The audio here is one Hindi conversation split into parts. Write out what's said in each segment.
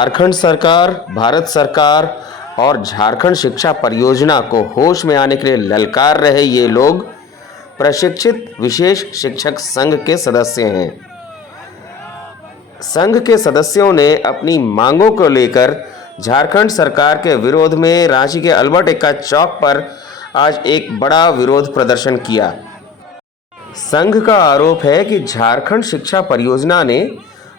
झारखंड सरकार, भारत सरकार और झारखंड शिक्षा परियोजना को होश में आने के लिए ललकार रहे ये लोग प्रशिक्षित विशेष शिक्षक संघ के सदस्य हैं। संघ के सदस्यों ने अपनी मांगों को लेकर झारखंड सरकार के विरोध में रांची के अल्बर्ट एक्का चौक पर आज एक बड़ा विरोध प्रदर्शन किया। संघ का आरोप है कि झारखंड शिक्षा परियोजना ने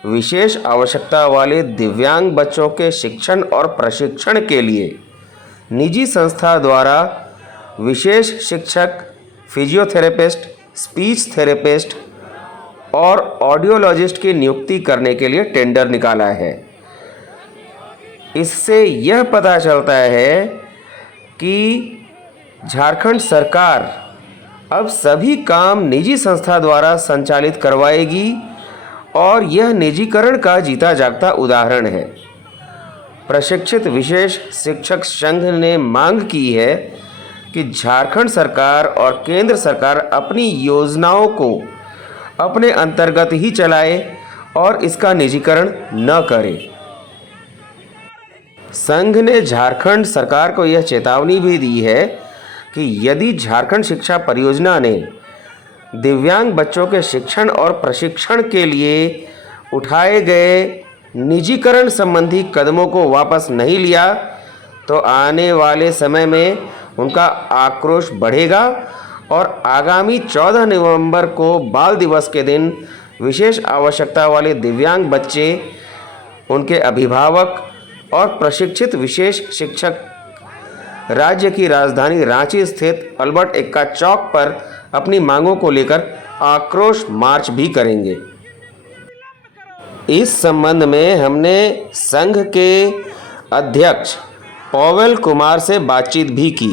विशेष आवश्यकता वाले दिव्यांग बच्चों के शिक्षण और प्रशिक्षण के लिए निजी संस्था द्वारा विशेष शिक्षक, फिजियोथेरेपिस्ट, स्पीच थेरेपिस्ट और ऑडियोलॉजिस्ट की नियुक्ति करने के लिए टेंडर निकाला है। इससे यह पता चलता है कि झारखंड सरकार अब सभी काम निजी संस्था द्वारा संचालित करवाएगी और यह निजीकरण का जीता जागता उदाहरण है। प्रशिक्षित विशेष शिक्षक संघ ने मांग की है कि झारखंड सरकार और केंद्र सरकार अपनी योजनाओं को अपने अंतर्गत ही चलाए और इसका निजीकरण न करे। संघ ने झारखंड सरकार को यह चेतावनी भी दी है कि यदि झारखंड शिक्षा परियोजना ने दिव्यांग बच्चों के शिक्षण और प्रशिक्षण के लिए उठाए गए निजीकरण संबंधी कदमों को वापस नहीं लिया तो आने वाले समय में उनका आक्रोश बढ़ेगा और आगामी 14 नवंबर को बाल दिवस के दिन विशेष आवश्यकता वाले दिव्यांग बच्चे, उनके अभिभावक और प्रशिक्षित विशेष शिक्षक राज्य की राजधानी रांची स्थित अल्बर्ट एक्का चौक पर अपनी मांगों को लेकर आक्रोश मार्च भी करेंगे। इस संबंध में हमने संघ के अध्यक्ष पॉवेल कुमार से बातचीत भी की।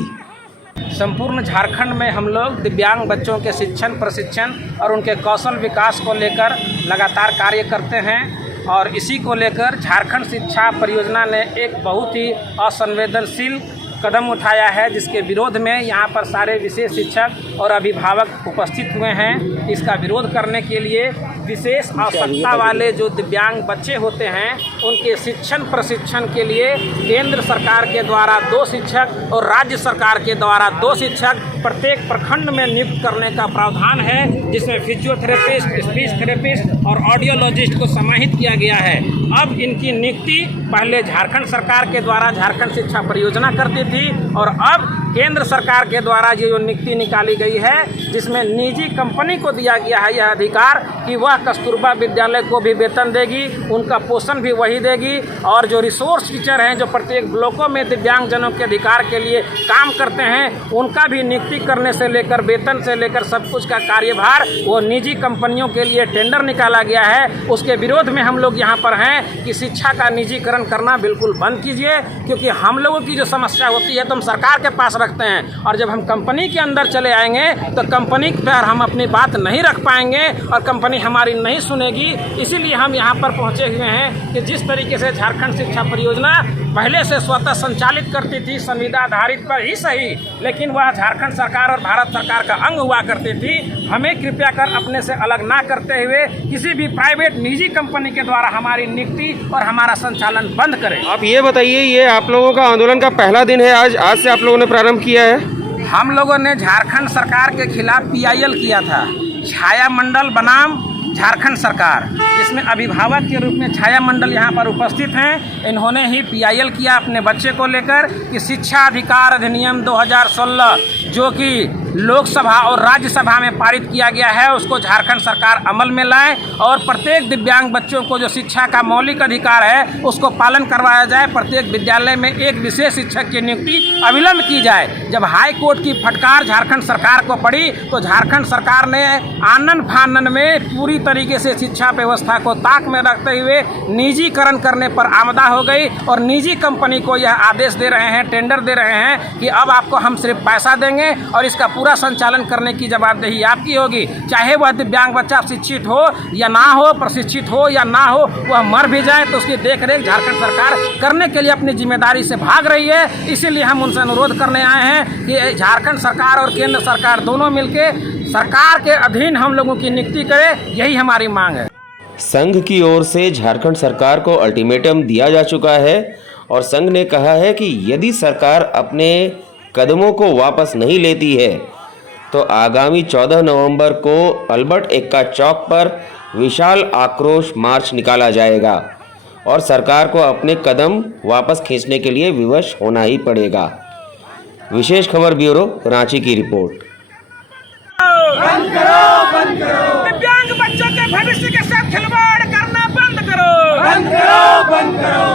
संपूर्ण झारखंड में हम लोग दिव्यांग बच्चों के शिक्षण, प्रशिक्षण और उनके कौशल विकास को लेकर लगातार कार्य करते हैं और इसी को लेकर झारखंड शिक्षा परियोजना ने एक बहुत ही असंवेदनशील कदम उठाया है, जिसके विरोध में यहाँ पर सारे विशेष शिक्षक और अभिभावक उपस्थित हुए हैं। इसका विरोध करने के लिए विशेष आवश्यकता वाले जो दिव्यांग बच्चे होते हैं उनके शिक्षण प्रशिक्षण के लिए केंद्र सरकार के द्वारा 2 शिक्षक और राज्य सरकार के द्वारा 2 शिक्षक प्रत्येक प्रखंड में नियुक्त करने का प्रावधान है, जिसमें फिजियोथेरेपिस्ट, स्पीच थेरेपिस्ट और ऑडियोलॉजिस्ट को समाहित किया गया है। अब इनकी नियुक्ति पहले झारखंड सरकार के द्वारा झारखंड शिक्षा परियोजना करती थी और अब केंद्र सरकार के द्वारा जो नियुक्ति निकाली गई है, जिसमें निजी कंपनी को दिया गया है यह अधिकार कि वह कस्तूरबा विद्यालय को भी वेतन देगी, उनका पोषण भी वही देगी और जो रिसोर्स टीचर हैं जो प्रत्येक ब्लॉकों में दिव्यांगजनों के अधिकार के लिए काम करते हैं, उनका भी नियुक्ति करने से लेकर वेतन से लेकर सब कुछ का कार्यभार वो निजी कंपनियों के लिए टेंडर निकाला गया है। उसके विरोध में हम लोग यहाँ पर हैं कि शिक्षा का निजीकरण करना बिल्कुल बंद कीजिए, क्योंकि हम लोगों की जो समस्या होती है तो हम सरकार के पास रखते हैं और जब हम कंपनी के अंदर चले आएंगे तो कंपनी पर हम अपनी बात नहीं रख पाएंगे और कंपनी हमारी नहीं सुनेगी। इसीलिए हम यहाँ पर पहुँचे हुए हैं कि जिस तरीके से झारखंड शिक्षा परियोजना पहले से स्वतः संचालित करती थी, संविदा आधारित पर ही सही, लेकिन वह झारखंड सरकार और भारत सरकार का अंग हुआ करती थी। हमें कृपया कर अपने से अलग ना करते हुए किसी भी प्राइवेट निजी कंपनी के द्वारा हमारी नियुक्ति और हमारा संचालन बंद करें। आप ये बताइए, ये आप लोगों का आंदोलन का पहला दिन है आज से आप लोगों ने प्रारंभ किया है? हम लोगों ने झारखंड सरकार के खिलाफ PIL किया था, छाया मंडल बनाम झारखंड सरकार, जिसमें अभिभावक के रूप में छाया मंडल यहाँ पर उपस्थित हैं। इन्होंने ही PIL किया अपने बच्चे को लेकर कि शिक्षा अधिकार अधिनियम 2016 जो कि लोकसभा और राज्यसभा में पारित किया गया है उसको झारखंड सरकार अमल में लाए और प्रत्येक दिव्यांग बच्चों को जो शिक्षा का मौलिक अधिकार है उसको पालन करवाया जाए। प्रत्येक विद्यालय में एक विशेष शिक्षक की नियुक्ति अविलंब की जाए। जब हाई कोर्ट की फटकार झारखंड सरकार को पड़ी तो झारखंड सरकार ने आनन फानन में पूरी तरीके से शिक्षा व्यवस्था को ताक में रखते हुए निजीकरण करने पर आमदा हो गई और निजी कंपनी को यह आदेश दे रहे हैं, टेंडर दे रहे हैं कि अब आपको हम सिर्फ पैसा देंगे और इसका पूरा संचालन करने की जवाबदेही आपकी होगी। चाहे वह दिव्यांग बच्चा शिक्षित हो या ना हो, प्रशिक्षित हो या ना हो, वह मर भी जाए तो उसकी देखरेख झारखंड सरकार करने के लिए अपनी जिम्मेदारी से भाग रही है। इसीलिए हम उनसे अनुरोध करने आए हैं कि झारखंड सरकार और केंद्र सरकार दोनों मिलकर सरकार के अधीन हम लोगों की नियुक्ति करें, यही हमारी मांग है। संघ की ओर से झारखंड सरकार को अल्टीमेटम दिया जा चुका है और संघ ने कहा है कि यदि सरकार अपने कदमों को वापस नहीं लेती है तो आगामी 14 नवंबर को अल्बर्ट एक्का चौक पर विशाल आक्रोश मार्च निकाला जाएगा और सरकार को अपने कदम वापस खींचने के लिए विवश होना ही पड़ेगा। विशेष खबर ब्यूरो, रांची की रिपोर्ट। बंद करो दिव्यांग बच्चों के भविष्य के साथ खिलवाड़ करना बंद करो।